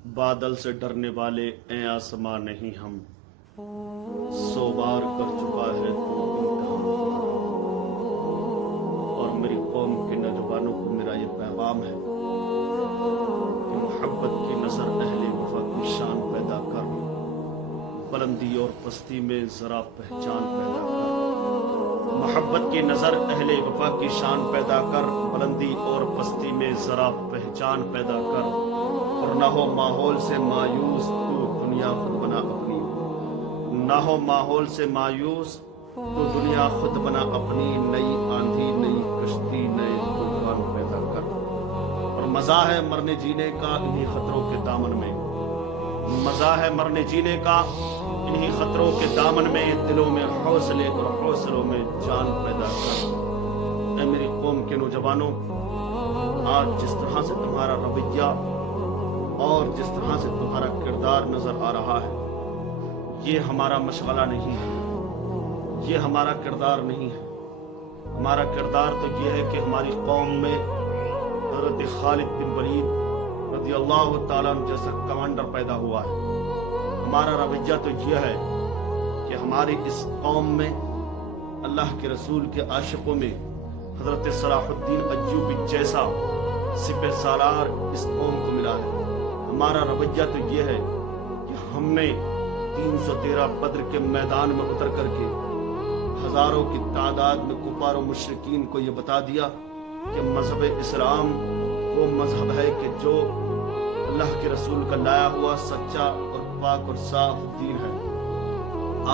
बादल से डरने वाले ए आसमां नहीं हम, 100 बार कर चुका है तू इम्तिहान। और मेरी कौम के नौजवानों को मेरा ये पैगाम है कि मोहब्बत की नज़र अहले वफा की शान पैदा कर, बुलंदी और पस्ती में ज़रा पहचान पैदा कर। मोहब्बत की नज़र अहले वफा की शान पैदा कर, बुलंदी और पस्ती में ज़रा पहचान पैदा कर। और ना हो माहौल से मायूस तू दुनिया खुद बना अपनी, ना हो माहौल से मायूस तू दुनिया खुद बना अपनी। नई आंधी नई कश्ती नए तूफान पैदा कर। और मज़ा है मरने जीने का इन्हीं खतरों के दामन में, मज़ा है मरने जीने का इन्हीं खतरों के दामन में। दिलों में हौसले और हौसलों में जान पैदा कर। ऐ मेरी कौम के नौजवानों, आज जिस तरह से तुम्हारा रवैया और जिस तरह से तुम्हारा किरदार नजर आ रहा है, ये हमारा मशगला नहीं है, ये हमारा किरदार नहीं है। हमारा किरदार तो ये है कि हमारी कौम में हज़रत खालिद बिन वलीद रज़ियल्लाहु ताला अन्हु जैसा कमांडर पैदा हुआ है। हमारा रवैया तो यह है कि हमारी इस कौम में अल्लाह के रसूल के आशिकों में हज़रत सलाहुद्दीन अय्यूबी जैसा सिपह सालार इस कौम को मिला है। हमारा रवैया तो यह है कि हमने 313 बद्र के मैदान में उतर करके हजारों की तादाद में कुफार और मुशरिकीन को यह बता दिया कि मजहब इस्लाम वो मजहब है कि जो अल्लाह के रसूल का लाया हुआ सच्चा और पाक और साफ दीन है।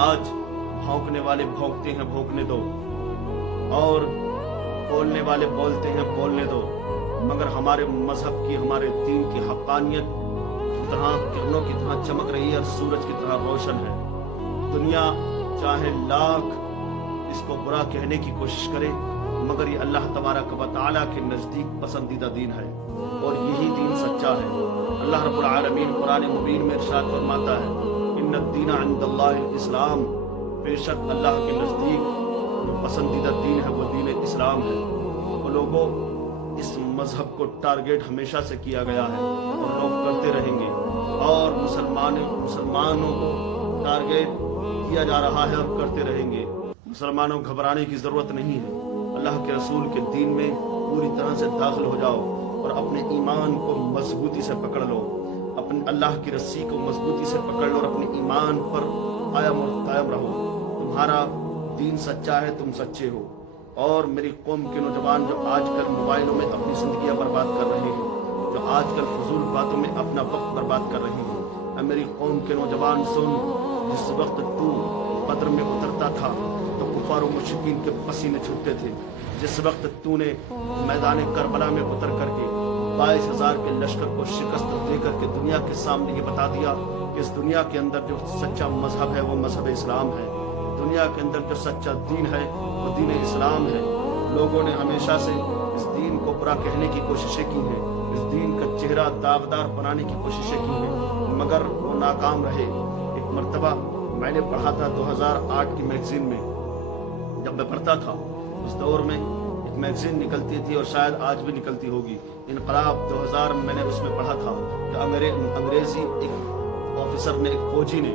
आज भौंकने वाले भौंकते हैं, भौंकने दो, और बोलने वाले बोलते हैं, बोलने दो, मगर हमारे मजहब की, हमारे दीन की हक्कानियत तरह किरणों की तरह चमक रही है और सूरज की तरह रोशन है। दुनिया चाहे लाख इसको बुरा कहने की कोशिश करे, मगर ये अल्लाह तबारक व तआला के नजदीक पसंदीदा दीन है और यही दीन सच्चा है। अल्लाह रब्बुल आलमीन कुरान मुबीन में इरशाद फरमाता है, इन्नद-दीन इंदल्लाहिल इस्लाम, बेशक अल्लाह के नजदीक जो पसंदीदा दीन है वो दीन इस्लाम है। वो लोगों, इस मजहब को टारगेट हमेशा से किया गया है और लोग करते रहेंगे, और मुसलमानों को टारगेट किया जा रहा है और करते रहेंगे। मुसलमानों को घबराने की जरूरत नहीं है। अल्लाह के रसूल के दीन में पूरी तरह से दाखिल हो जाओ और अपने ईमान को मजबूती से पकड़ लो, अपने अल्लाह की रस्सी को मजबूती से पकड़ लो और अपने ईमान पर कायम और कायम रहो। तुम्हारा दीन सच्चा है, तुम सच्चे हो। और मेरी कौम के नौजवान जो आजकल मोबाइलों में अपनी जिंदगियां बर्बाद कर रहे हैं, जो आजकल फजूल बातों में अपना वक्त बर्बाद कर रहे हैं, मेरी कौम के नौजवान सुन, जिस वक्त तू बद्र में उतरता था तो कुफार और मुशरिकीन के पसीने छूटते थे। जिस वक्त तूने मैदान करबला में उतर करके 22,000 के लश्कर को शिकस्त दे करके दुनिया के सामने ये बता दिया कि इस दुनिया के अंदर जो सच्चा मजहब है वो मजहब इस्लाम है, दुनिया के अंदर जो सच्चा दीन है वो दीन इस्लाम है। लोगों ने हमेशा से इस दीन को बुरा कहने की कोशिशें की हैं, इस दीन का चेहरा दागदार बनाने की कोशिशें की हैं, मगर वो नाकाम रहे। एक मर्तबा मैंने पढ़ा था 2008 की मैगजीन में, जब मैं पढ़ता था उस दौर में एक मैगजीन निकलती थी और शायद आज भी निकलती होगी, इनकलाब 2000 में मैंने उसमें पढ़ा था कि अंग्रेजी एक ऑफिसर ने, एक फौजी ने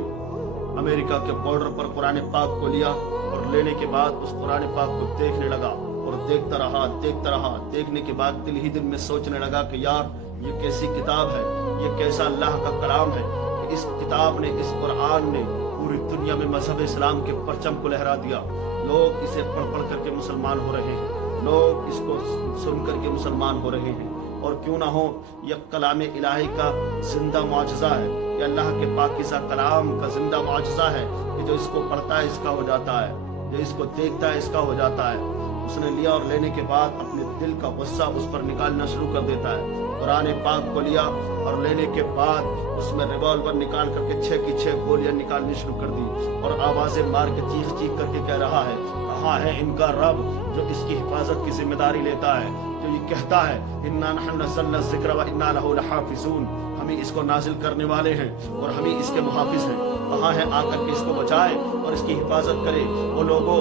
अमेरिका के बॉर्डर पर कुरान पाक को लिया और लेने के बाद उस कुरान पाक को देखने लगा और देखता रहा, देखता रहा। देखने के बाद दिल ही दिल में सोचने लगा कि यार ये कैसी किताब है, ये कैसा अल्लाह का कलाम है। इस किताब ने, इस कुरान ने पूरी दुनिया में मजहब इस्लाम के परचम को लहरा दिया। लोग इसे पढ़ पढ़ करके मुसलमान हो रहे हैं, लोग इसको सुन करके मुसलमान हो रहे हैं। और क्यों ना हो, यह कलाम इलाही का जिंदा मुआजिजा है, ये अल्लाह के पाकीज़ा कलाम का जिंदा मुआजिजा है कि जो इसको पढ़ता है इसका हो जाता है, जो इसको देखता है इसका हो जाता है। उसने लिया और लेने के बाद अपने दिल का गुस्सा उस पर निकालना शुरू कर देता है। कुरान पाक को लिया और लेने के बाद उसमें रिवॉल्वर निकाल करके 6 की 6 गोलियां निकालनी शुरू कर दी और आवाजें मार के चीख चीख करके कह रहा है, कहाँ है इनका रब जो इसकी हिफाजत की जिम्मेदारी लेता है, जो ये कहता है इन्ना नहनु नज़्ज़लना ज़िक्र व इन्ना लहू लहाफ़िज़ून, हम ही इसको नाजिल करने वाले हैं और हम ही इसके मुहाफिज हैं। कहाँ है आकर के इसको बचाए और इसकी हिफाजत करे। वो लोगों,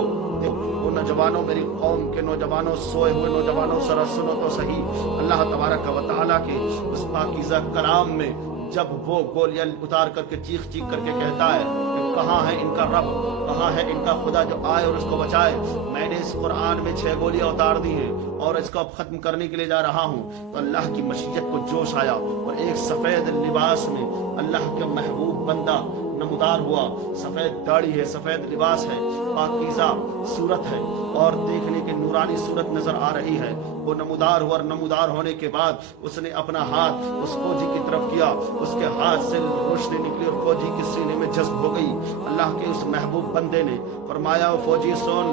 वो नौजवानों, मेरी कौम के नौजवानों, सोए हुए नौजवानों, जरा सुनो तो सही, अल्लाह तबारक व तआला के उस पाकीज़ा कलाम में जब वो गोलियां उतार करके चीख चीख करके कहता है कि कहाँ है इनका रब, कहाँ है इनका खुदा जो आए और उसको बचाए। मैंने इस कुरान में 6 गोलियां उतार दी हैं और इसको अब खत्म करने के लिए जा रहा हूँ। तो अल्लाह की मशीयत को जोश आया और एक सफेद लिबास में अल्लाह के महबूब बंदा नमदार हुआ। सफेद दाढ़ी है, सफेद लिबास है, पाकीज़ा सूरत है और देखने की नूरानी सूरत नजर आ रही है। वो नमदार हुआ और नमदार होने के बाद उसने अपना हाथ उस फौजी की तरफ किया, उसके हाथ से रोशनी निकली और फौजी के सीने में जज्ब हो गई। अल्लाह के उस महबूब बंदे ने फरमाया, ओ फौजी सुन,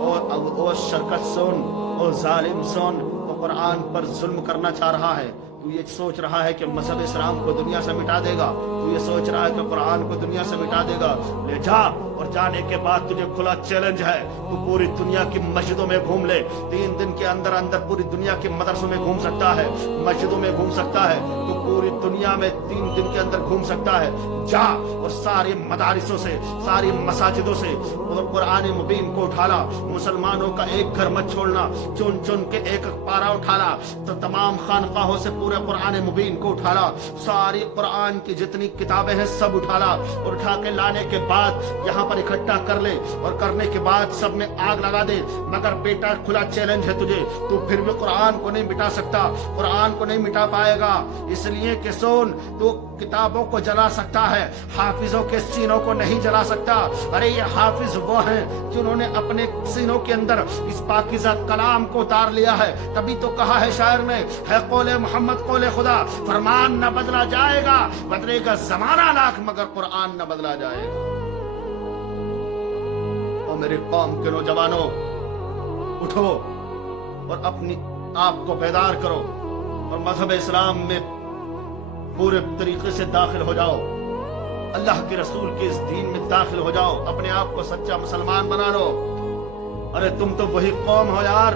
और शरकत सुन, और जालिम सुन, वो कुरान पर जुल्म करना चाह रहा है। तू ये सोच रहा है कि मजहब इस्लाम को दुनिया से मिटा देगा, तू ये सोच रहा है कि कुरान को दुनिया से मिटा देगा। ले जा, और जाने के बाद तुझे खुला चैलेंज है, तू पूरी दुनिया की मस्जिदों में घूम ले। 3 दिन के अंदर अंदर पूरी दुनिया के मदरसों में घूम सकता है, मस्जिदों में घूम सकता है, तू पूरी दुनिया में 3 दिन के अंदर घूम सकता है। जा और सारे मदारिसों से, सारी मसाजिदों से कुरान मुबीन को उठाला। मुसलमानों का एक घर मत छोड़ना, चुन चुन के एक पारा उठाला। तो तमाम खानकाहों से पूरे कुरान मुबीन को उठाला, सारी कुरान की जितनी किताबें हैं सब उठाला, और उठा के लाने के बाद यहाँ पर इकट्ठा कर ले, और करने के बाद सब में आग लगा दे। मगर बेटा खुला चैलेंज है तुझे, तू फिर भी कुरान को नहीं मिटा सकता, कुरान को नहीं मिटा पाएगा। इसलिए कि सुन, तू किताबों को जला सकता है, हाफिजों के सीनों को नहीं जला सकता। अरे ये हाफिज वो हैं जिन्होंने अपने सीनों के अंदर इस पाकीज़ा कलाम को उतार लिया है। तभी तो कहा है शायर ने, है कौले मोहम्मद कौले खुदा, फरमान न बदला जाएगा, बदलेगा जमाना लाख मगर कुरान न बदला जाएगा। और मेरे कौम के नौजवानों, उठो और अपनी आप को बेदार करो और मजहब इस्लाम में पूरे तरीके से दाखिल हो जाओ, अल्लाह के रसूल के इस दीन में दाखिल हो जाओ, अपने आप को सच्चा मुसलमान बना लो। अरे तुम तो वही कौम हो यार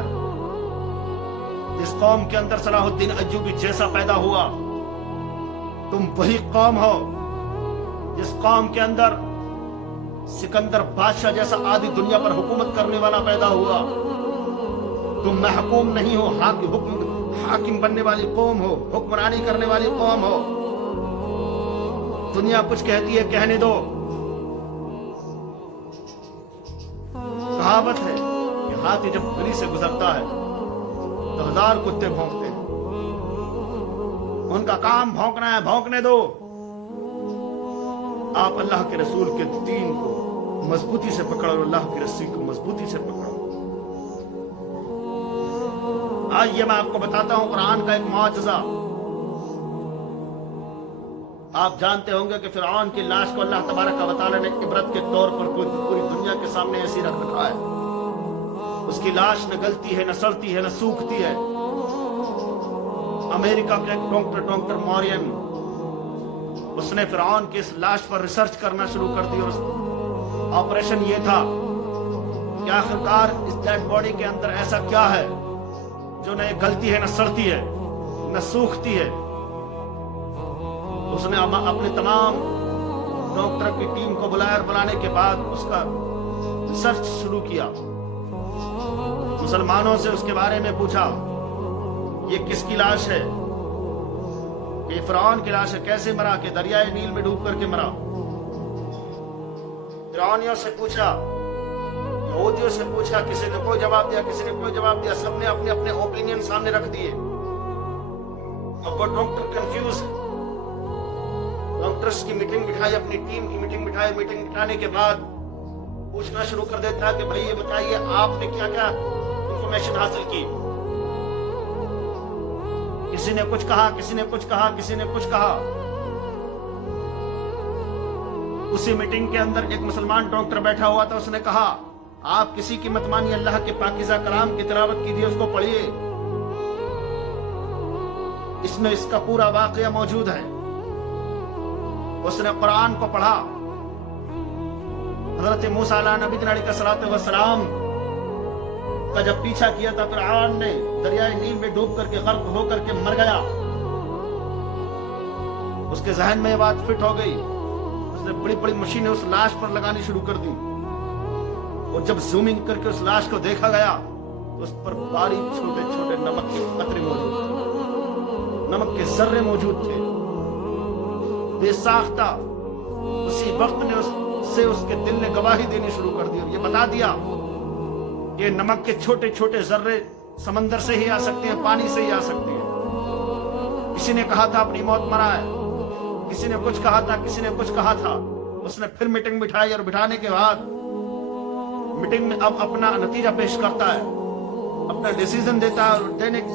जिस कौम के अंदर सलाहुद्दीन अय्यूबी जैसा पैदा हुआ। तुम वही कौम हो जिस कौम के अंदर सिकंदर बादशाह जैसा आदि दुनिया पर हुकूमत करने वाला पैदा हुआ। तुम महकूम नहीं हो, हाकिम बनने वाली कौम हो, हुक्मरानी करने वाली कौम हो। दुनिया कुछ कहती है, कहने दो। कहावत है कि हाथी जब गली से गुजरता है तो 1000 कुत्ते भौंकते हैं। उनका काम भौंकना है, भौंकने दो। आप अल्लाह के रसूल के दीन को मजबूती से पकड़ो, अल्लाह की रस्सी को मजबूती से पकड़ो। आज ये मैं आपको बताता हूं कुरान का एक मौजज़ा। आप जानते होंगे कि फिरौन की लाश को अल्लाह तबारक व तआला ने इबरत के तौर पर पूरी दुनिया के सामने ऐसी रख रखा है। उसकी लाश न गलती है, न सड़ती है, न सूखती है। अमेरिका के डॉक्टर मॉरियन, उसने फिरौन की इस लाश पर रिसर्च करना शुरू कर दी और ऑपरेशन ये था कि आखिरकार इस डेड बॉडी के अंदर ऐसा क्या है जो न गलती है, न सड़ती है, न सूखती है। उसने अपने तमाम डॉक्टर की टीम को बुलाया और बुलाने के बाद उसका रिसर्च शुरू किया। मुसलमानों से उसके बारे में पूछा, ये किसकी लाश है? ये फिरौन की लाश है। कैसे मरा? के दरियाए नील में डूब करके मरा। फिरौनियों से पूछा, यहूदियों से पूछा, किसी ने कोई जवाब दिया, किसी ने कोई जवाब दिया। सबने अपने अपने ओपिनियन सामने रख दिए। अब वो डॉक्टर कंफ्यूज। डॉक्टर्स की मीटिंग बिठाई, अपनी टीम की मीटिंग बिठाई। मीटिंग बिठाने के बाद पूछना शुरू कर देता है कि भाई ये बताइए आपने क्या क्या इंफॉर्मेशन हासिल की। किसी ने कुछ कहा, किसी ने कुछ कहा, किसी ने कुछ कहा। उसी मीटिंग के अंदर एक मुसलमान डॉक्टर बैठा हुआ था। उसने कहा, आप किसी की मत मानिए, अल्लाह के पाकीज़ा कलाम की तिलावत कीजिए, उसको पढ़िए, इसमें इसका पूरा वाकया मौजूद है। उसने कुरान को पढ़ा। हजरत मूसा अलैहिस्सलाम का जब पीछा किया था फिरौन ने, दरियाए नील में डूब करके गर्क होकर के मर गया। उसके जहन में ये बात फिट हो गई। उसने बड़ी बड़ी मशीनें उस लाश पर लगानी शुरू कर दी और जब जूमिंग करके उस लाश को देखा गया तो उस पर बारीक छोटे छोटे नमक के कतरे मौजूद थे, नमक के जर्रे मौजूद थे। بے ساختہ، اسی وقت نے اس کے دل نے گواہی دینی شروع کر دی اور یہ بتا دیا کہ نمک کے چھوٹے چھوٹے ذرے سمندر سے ہی آ سکتے ہیں، پانی سے ہی آ سکتے ہیں۔ کسی نے کہا تھا اپنی موت مرا ہے، کسی نے کچھ کہا تھا، کسی نے کچھ کہا تھا۔ اس نے پھر میٹنگ بٹھائی اور بٹھانے کے بعد میٹنگ میں اب اپنا نتیجہ پیش کرتا ہے، اپنا ڈیسیزن دیتا ہے۔ اور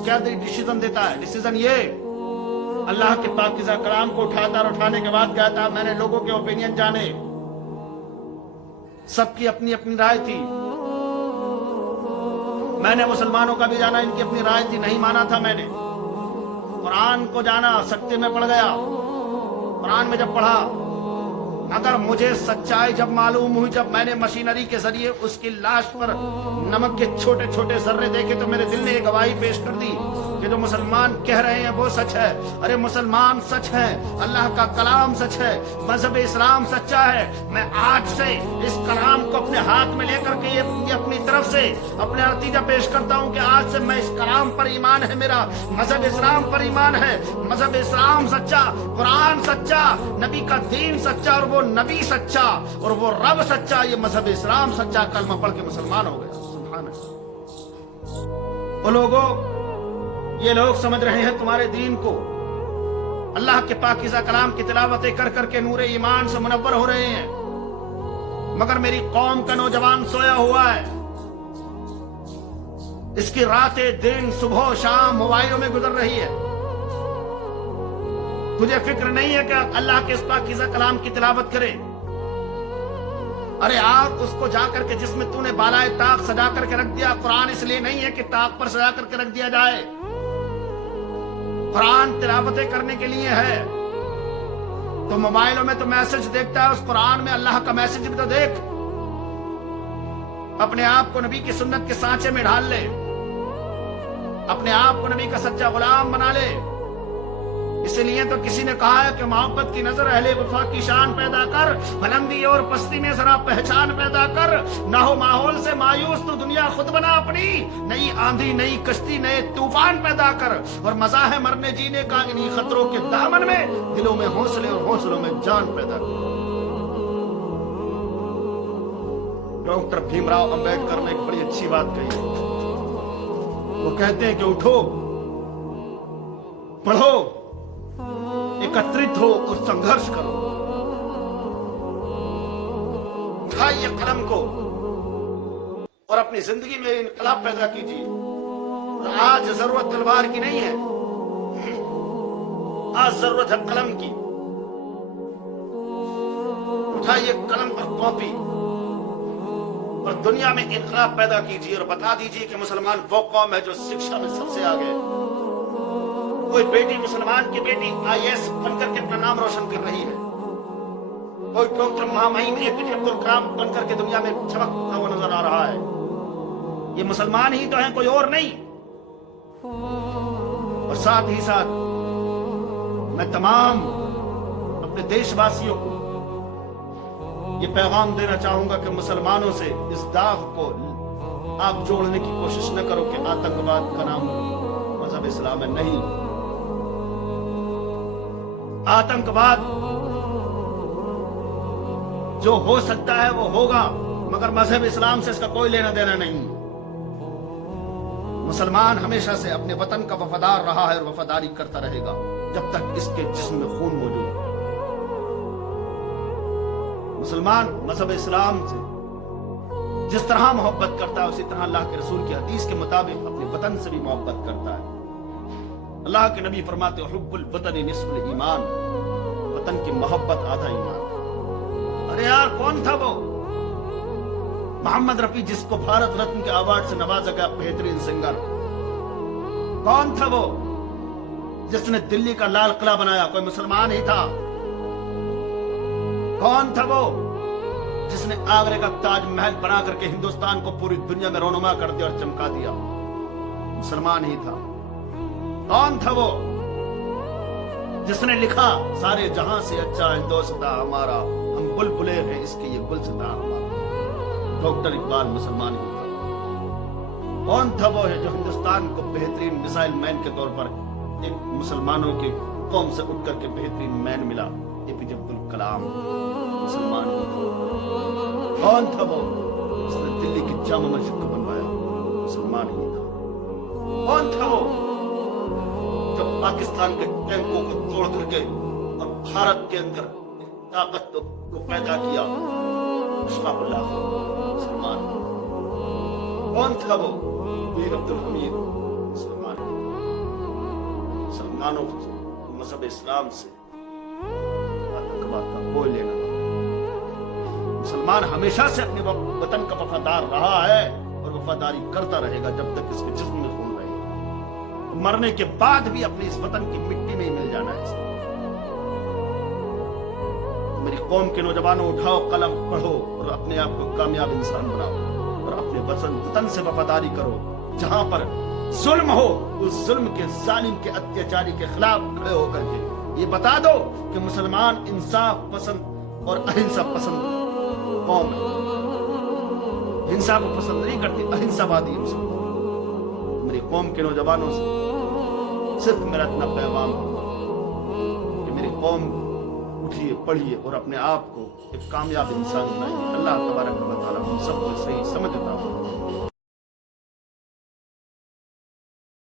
کیا ڈیسیزن دیتا ہے؟ ڈیسیزن یہ اللہ کے پاکیزہ کلام کو اٹھاتا اور اٹھانے کے بعد کہتا میں نے لوگوں کے اوپینین جانے، سب کی اپنی اپنی رائے تھی، میں نے مسلمانوں کا بھی جانا، ان کی اپنی رائے تھی، نہیں مانا تھا میں نے۔ قرآن کو جانا، سکتے میں پڑ گیا، قرآن میں جب پڑھا، مگر مجھے سچائی جب معلوم ہوئی، جب میں نے مشینری کے ذریعے اس کی لاش پر نمک کے چھوٹے چھوٹے ذرے دیکھے، تو میرے دل نے یہ گواہی پیش کر دی کہ جو مسلمان کہہ رہے ہیں وہ سچ ہے۔ ارے مسلمان سچ ہے، اللہ کا کلام سچ ہے، مذہب اسلام سچا ہے۔ میں آج سے اس کلام کو اپنے ہاتھ میں لے کر کے یہ اپنی طرف سے اپنا نتیجہ پیش کرتا ہوں کہ آج سے میں اس کلام پر ایمان ہے میرا، مذہب اسلام پر ایمان ہے۔ مذہب اسلام سچا، قرآن سچا، نبی کا دین سچا، اور وہ نبی سچا، اور وہ رب سچا، یہ مذہب اسلام سچا۔ کلمہ پڑھ کے مسلمان ہو گیا۔ سبحان اللہ۔ وہ لوگوں، یہ لوگ سمجھ رہے ہیں تمہارے دین کو، اللہ کے پاکیزہ کلام کی تلاوتیں کر کر کے نور ایمان سے منور ہو رہے ہیں، مگر میری قوم کا نوجوان سویا ہوا ہے، اس کی راتیں دن صبح و شام موبائلوں میں گزر رہی ہے۔ تجھے فکر نہیں ہے کہ اللہ کے اس پاکیزہ کلام کی تلاوت کرے؟ ارے آپ اس کو جا کر کے جس میں تو نے بالائے طاق سجا کر کے رکھ دیا، قرآن اس لیے نہیں ہے کہ طاق پر سجا کر کے رکھ دیا جائے، قرآن تلاوتیں کرنے کے لیے ہے۔ تو موبائلوں میں تو میسج دیکھتا ہے، اس قرآن میں اللہ کا میسج بھی تو دیکھ، اپنے آپ کو نبی کی سنت کے سانچے میں ڈھال لے، اپنے آپ کو نبی کا سچا غلام بنا لے۔ اس لیے تو کسی نے کہا ہے کہ محبت کی نظر اہل وفا کی شان پیدا کر، بلندی اور پستی میں ذرا پہچان پیدا کر، نہ ہو ماحول سے مایوس تو دنیا خود بنا اپنی، نئی آندھی نئی کشتی نئے طوفان پیدا کر، اور مزہ ہے مرنے جینے کا انہی خطروں کے دامن میں، دلوں میں حوصلے اور حوصلوں میں جان پیدا کر۔ ڈاکٹر بھیم راؤ امبیڈکر نے ایک بڑی اچھی بات کہی، وہ کہتے ہیں کہ اٹھو، پڑھو، ایکترت ہو اور سنگھرش کرو۔ اٹھائیے قلم کو اور اپنی زندگی میں انقلاب پیدا کیجیے۔ آج ضرورت تلوار کی نہیں ہے، آج ضرورت ہے قلم کی۔ اٹھائیے قلم اور کاپی اور دنیا میں انقلاب پیدا کیجیے، اور بتا دیجیے کہ مسلمان وہ قوم ہے جو شکشا میں سب سے آگے ہے۔ کوئی بیٹی، مسلمان کی بیٹی IAS بن کر کے اپنا نام روشن کر رہی ہے، کوئی ڈاکٹر مہامہیم APJ عبدالکلام بن کر کے دنیا میں چمکتا ہوا نظر آ رہا ہے۔ یہ مسلمان ہی تو ہیں، کوئی اور نہیں۔ اور ساتھ ہی ساتھ میں تمام اپنے دیش واسیوں کو یہ پیغام دینا چاہوں گا کہ مسلمانوں سے اس داغ کو آپ جوڑنے کی کوشش نہ کرو کہ آتنکواد کا نام مذہب اسلام ہے۔ نہیں، آتنکواد جو ہو سکتا ہے وہ ہوگا، مگر مذہب اسلام سے اس کا کوئی لینا دینا نہیں۔ مسلمان ہمیشہ سے اپنے وطن کا وفادار رہا ہے اور وفاداری کرتا رہے گا جب تک اس کے جسم میں خون موجود ہے۔ مسلمان مذہب اسلام سے جس طرح محبت کرتا ہے، اسی طرح اللہ کے رسول کی حدیث کے مطابق اپنے وطن سے بھی محبت کرتا ہے۔ اللہ کے نبی فرماتے حب الوطن نصف الایمان، وطن کی محبت آدھا ایمان۔ ارے یار، کون تھا وہ محمد رفیع جس کو بھارت رتن کے ایوارڈ سے نوازا گیا، بہترین سنگر؟ کون تھا وہ جس نے دلی کا لال قلعہ بنایا؟ کوئی مسلمان ہی تھا۔ کون تھا وہ جس نے آگرے کا تاج محل بنا کر کے ہندوستان کو پوری دنیا میں رونما کر دیا اور چمکا دیا؟ مسلمان ہی تھا۔ کون تھا وہ جس نے لکھا سارے جہاں سے اچھا ہندوستان ہمارا، ہم بلبلے ہیں اس کے یہ گلستان ہمارا؟ ڈاکٹر اقبال مسلمان ہی تھا۔ کون تھا وہ ہے جو ہندوستان کو بہترین میزائل مین کے طور پر ایک مسلمانوں کی قوم سے اٹھ کر کے بہترین مین ملا، एपीजे अब्दुल कलाम मुसलमान ही था। कौन था वो जिसने दिल्ली की जामा मस्जिद को बनवाया? मुसलमान ही था। कौन था वो जब पाकिस्तान के टैंकों को तोड़ करके और भारत के अंदर ताकत को पैदा किया? मुशफ़ाक़ुल्लाह मुसलमान। कौन था वो मीर अब्दुल हमीद? मुसलमान। मुसलमानों को मजहब इस्लाम से आतंकवाद का कोई लेना नहीं। मुसलमान हमेशा से अपने वतन का वफादार रहा है और वफादारी करता रहेगा जब तक इसके जिस्म में खून रहेगा। मरने के बाद भी अपने इस वतन की मिट्टी में ही मिल जाना है। मेरी कौम के नौजवानों, उठाओ कलम, पढ़ो और अपने आप को कामयाब इंसान बनाओ और अपने वतन से वफादारी करो। जहां पर जुल्म हो उस जुल्म के जालिम के अत्याचारी के खिलाफ खड़े होकर के ये बता दो कि मुसलमान इंसाफ पसंद और अहिंसा पसंद कौम है। हिंसा को पसंद नहीं करती, अहिंसावादी है मुसलमान। मेरी कौम के नौजवानों से सिर्फ मेरा इतना पैगाम कि मेरी कौम उठिए, पढ़िए और अपने आप को एक कामयाब इंसान बनाइए। अल्लाह तबारक व तआला हम सबको सही समझ अता फरमाए।